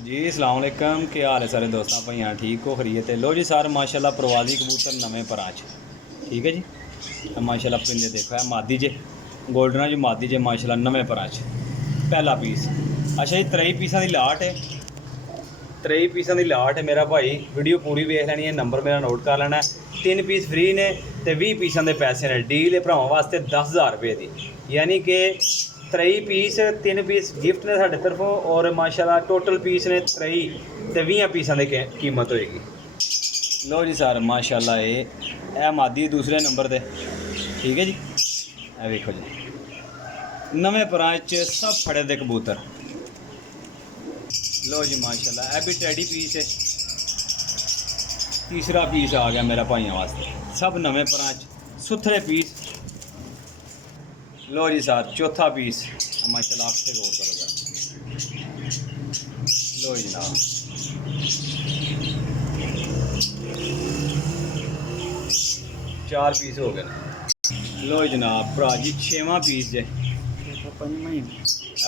जी अस्सलाम वालेकुम, क्या हाल है सारे दोस्तों भाइयां, ठीक हो खरीए ते लो जी सर माशाल्लाह प्रवासी कबूतर नवें परां च ठीक है जी। माशाल्लाह परिंदे देखो है मादी जे गोल्डना जी मादी जे माशाल्लाह नवें परां च पहला पीस। अच्छा जी 23 पीसा की लाट है, 23 पीसा की लाट है मेरा भाई। वीडियो पूरी वेख लैनी है, नंबर मेरा नोट कर लेना है। 3 पीस फ्री ने ते 20 पीसा के पैसे ने। डील है भरावां वास्ते 10,000 रुपये की, यानी कि 23 पीस 3 पीस गिफ्ट ने साढ़े तरफों और माशाल्लाह टोटल पीस ने 23 ते 20 पीसा की कीमत होएगी। लो जी सर माशाल्लाह ये मादी दूसरे नंबर पे ठीक है जी। ए देखो जी नवें परां च सब फड़े दे कबूतर। लो जी माशाल्लाह ए भी टैडी पीस है, तीसरा पीस आ गया मेरा भाइयों वास्ते। सब नवें परां च सुथरे पीस। लो जी सर चौथा पीस माशाल्लाह आपसे गौर करो जरा। लो जी जनाब 4 पीस हो गए ना। लो जनाब भरा जी 6वां पीस जे,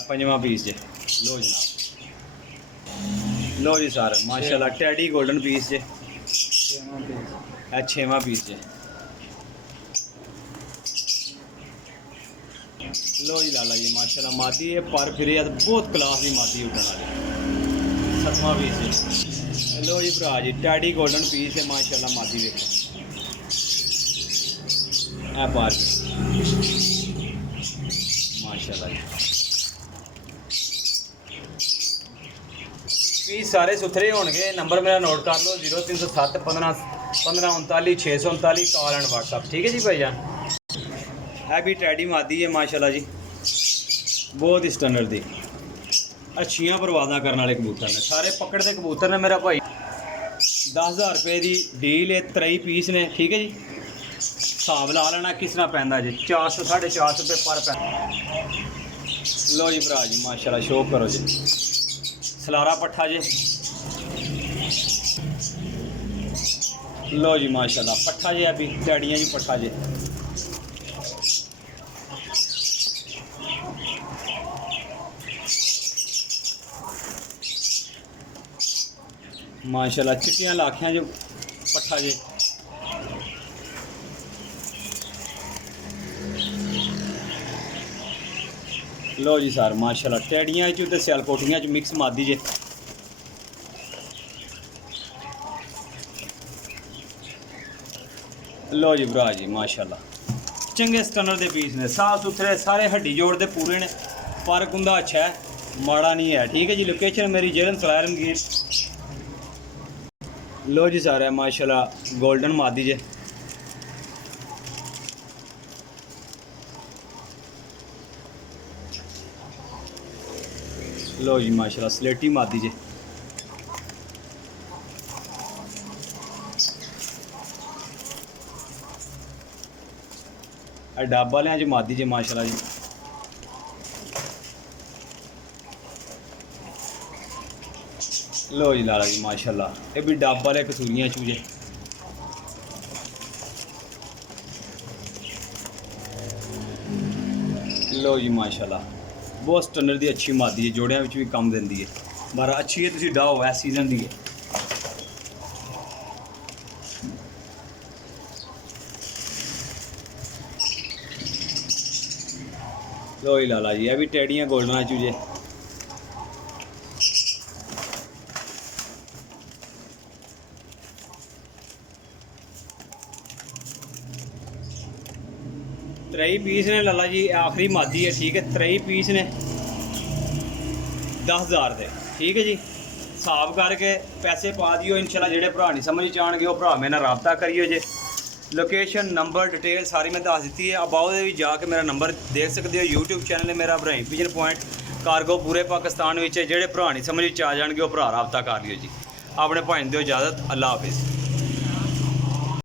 पंजवां पीस जे। लो जनाब लो जी सर माशाल्लाह टैडी गोल्डन पीस जे, 6वां पीस जे। लो जी लाला जी माशाल्लाह मादी है पर फिर बहुत क्लास की मादी उड़न वाली। 7वां पीस है। लो जी भरा जी टैडी गोल्डन पीस है माशाल्लाह मादी देखो है पार माशाल्लाह जी। पीस सारे सुथरे होंगे। नंबर मेरा नोट कर लो 0307 15 15 39 639 कॉल एंड व्हाट्सअप ठीक है जी भाईजान। है भी टैडी मादी है माशाल्लाह जी, बहुत स्टैंडर्ड दी अच्छियां परवाज़ा करने वाले कबूतर ने, सारे पकड़ते कबूतर ने मेरा भाई। 10,000 रुपये की डील है, 23 पीस ने ठीक है जी। हिसाब ला लेना किस तरह पैंदा जी, 400 450 रुपये पर पैंदा। लो जी भरा जी माशाल्लाह शौक करो जी। सलारा पट्ठा जी। लो जी माशाल्लाह पट्ठा जी अभी टैडियाँ जी पट्ठा जी। माशाल्लाह चिट्टियां लाखियां जो पट्ठा जे। लो जी सर माशाल्लाह टैडियां च ते सियालकोटियां च मिक्स मादी जे। लो जी भरा जी माशाल्लाह चंगे स्टनर दे पीस ने, साफ सुथरे सारे हड्डी जोड़ दे पूरे ने। पर कुंदा अच्छा है, माड़ा नहीं है ठीक है जी। लोकेशन मेरी जेरन सलायरमगीर। लो जी सर है माशाल्लाह गोल्डन मादी जे। लो जी माशाल्लाह स्लेटी मादी जे। डाबा वाले च मादी जे माशाल्लाह जी। लो जी लाला जी माशाल्लाह ये भी डाबा वाले कसूरियां चूजे। लो जी माशाल्लाह बहुत स्टैंडर्ड दी अच्छी मादी है, जोड़ियां भी कम देंदी है। बारा अच्छी है, तुम डाओ है सीजन दी है। लो जी लाला जी ये भी टैडियाँ गोल्डना चूजे। त्रई पीस ने लाला जी, आखिरी मादी है ठीक है। 23 पीस ने 10,000 दे ठीक है जी। हिसाब करके पैसे पा दियो इंशाल्लाह। जेडे भरा नहीं समझ चाहणगे वो भरा मेरे नाल राबता करियो जे। लोकेशन नंबर डिटेल सारी मैं दस दी है। अबाउ दे भी जाके मेरा नंबर देख सकते हो। यूट्यूब चैनल है मेरा इब्राहिम पिजन पॉइंट कारगो पूरे पाकिस्तान में। जेडे भरा नहीं समझ आ जाएंगे वो भरा राबता कर लियो जी। अपने भाई दो इजाज़त, अल्लाह हाफिज़।